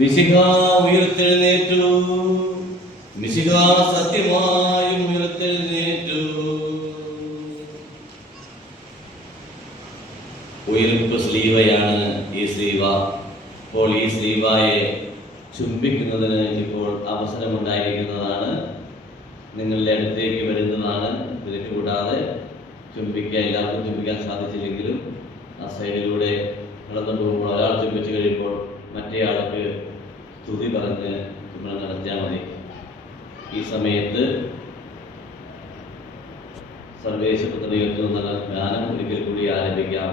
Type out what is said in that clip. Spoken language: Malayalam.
മിശിഹാ ഉയർത്തെഴുന്നേറ്റു, മിശിഹാ സത്യമായും ഉയർത്തെഴുന്നേറ്റു. ഉയർപ്പ് സ്ലീവയാണ് ഈ സ്ലീവ. അപ്പോൾ ഈ സ്ലീവായെ ചുംബിക്കുന്നതിന് ഇപ്പോൾ അവസരമുണ്ടായിരിക്കുന്നതാണ്. നിങ്ങളുടെ അടുത്തേക്ക് വരുന്നതാണ്. ഇതിൽ കൂടാതെ എല്ലാവർക്കും ചുംബിക്കാൻ സാധിച്ചില്ലെങ്കിലും ആ സൈഡിലൂടെ നടന്നു പോകുമ്പോൾ ഒരാൾ ചുംബിച്ച് കഴിയുമ്പോൾ മറ്റേയാൾക്ക് സ്തുതി പറഞ്ഞ് നമ്മൾ നടത്തിയാൽ മതി. ഈ സമയത്ത് സർവേശ്വരത്തിന് ഉയർത്തുന്ന ഗാനം ഒരിക്കൽ കൂടി ആരംഭിക്കാം.